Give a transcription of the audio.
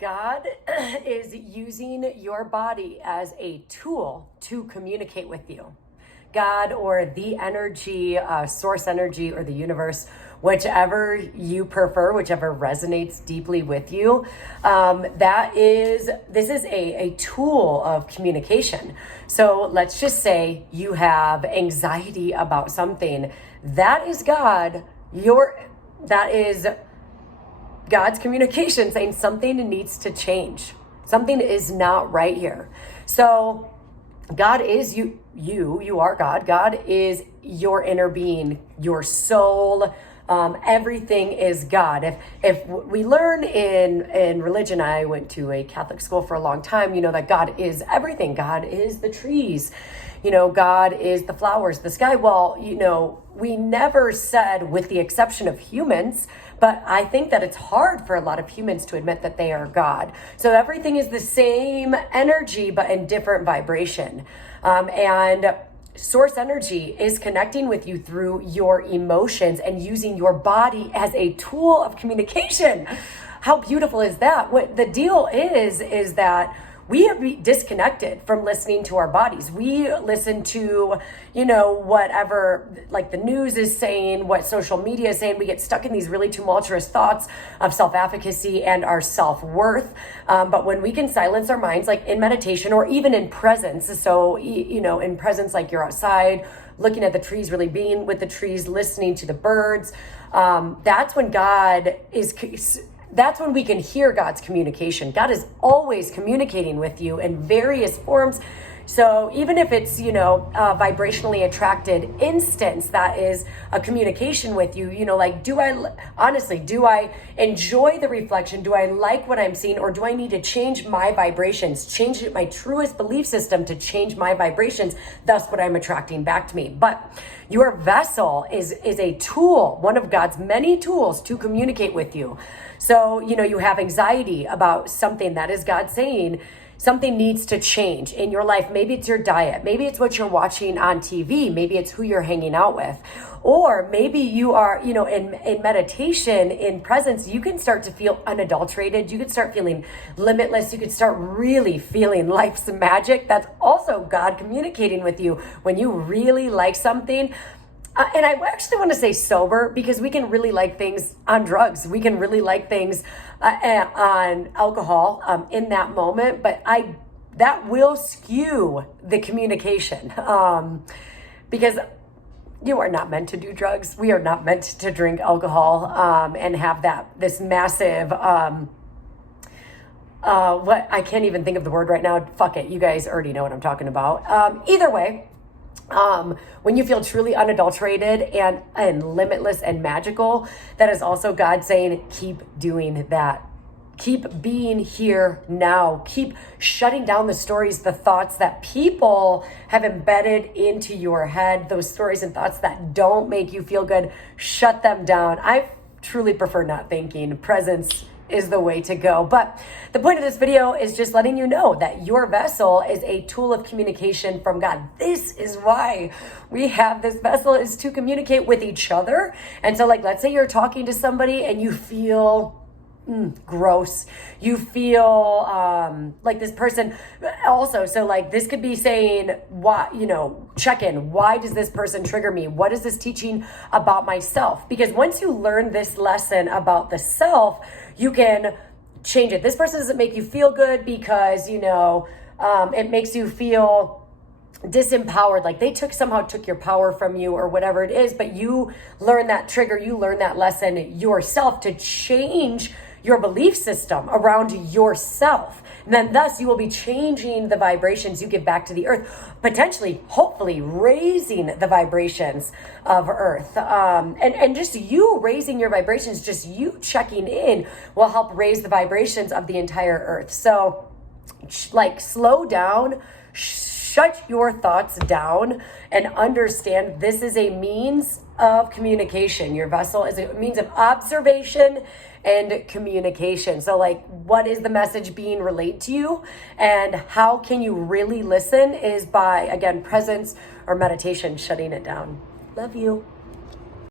God is using your body as a tool to communicate with you. God, or the energy, source energy, or the universe, whichever you prefer, whichever resonates deeply with you, this is a tool of communication. So let's just say you have anxiety about something. That is God. That is God's communication saying something needs to change. Something is not right here. So God is you are God. God is your inner being, your soul. Everything is God. If we learn in religion, I went to a Catholic school for a long time, that God is everything. God is the trees. God is the flowers, the sky. Well, we never said, with the exception of humans, but I think that it's hard for a lot of humans to admit that they are God. So everything is the same energy, but in different vibration. And source energy is connecting with you through your emotions and using your body as a tool of communication. How beautiful is that? What the deal is that we are disconnected from listening to our bodies. We listen to, whatever, like the news is saying, what social media is saying. We get stuck in these really tumultuous thoughts of self-efficacy and our self-worth. But when we can silence our minds, like in meditation or even in presence, so, in presence, like you're outside, looking at the trees, really being with the trees, listening to the birds, that's when that's when we can hear God's communication. God is always communicating with you in various forms. So even if it's, vibrationally attracted instance, that is a communication with you, do I enjoy the reflection? Do I like what I'm seeing? Or do I need to change my vibrations, change my truest belief system to change my vibrations, thus what I'm attracting back to me? But your vessel is a tool, one of God's many tools to communicate with you. So, you have anxiety about something, that is God saying, something needs to change in your life. Maybe it's your diet. Maybe it's what you're watching on TV. Maybe it's who you're hanging out with. Or maybe you are, in meditation, in presence, you can start to feel unadulterated. You could start feeling limitless. You could start really feeling life's magic. That's also God communicating with you when you really like something. And I actually want to say sober, because we can really like things on drugs. We can really like things on alcohol in that moment, but that will skew the communication because you are not meant to do drugs. We are not meant to drink alcohol and have this massive I can't even think of the word right now. Fuck it. You guys already know what I'm talking about. Either way. When you feel truly unadulterated and limitless and magical, that is also God saying, keep doing that. Keep being here now. Keep shutting down the stories, the thoughts that people have embedded into your head, those stories and thoughts that don't make you feel good. Shut them down. I truly prefer not thinking. Presence is the way to go. But the point of this video is just letting you know that your vessel is a tool of communication from God. This is why we have this vessel, is to communicate with each other. And so let's say you're talking to somebody and you feel gross. You feel like this person also. So this could be saying, why, check in. Why does this person trigger me? What is this teaching about myself? Because once you learn this lesson about the self, you can change it. This person doesn't make you feel good because, it makes you feel disempowered, like they somehow took your power from you or whatever it is, but you learn that trigger, you learn that lesson yourself to change your belief system around yourself. And then thus you will be changing the vibrations you give back to the earth, potentially, hopefully raising the vibrations of earth. And just you raising your vibrations, just you checking in will help raise the vibrations of the entire earth. So slow down, shut your thoughts down, and understand this is a means of communication. Your vessel is a means of observation and communication. So what is the message being relayed to you, and how can you really listen is by, again, presence or meditation, shutting it down. Love you.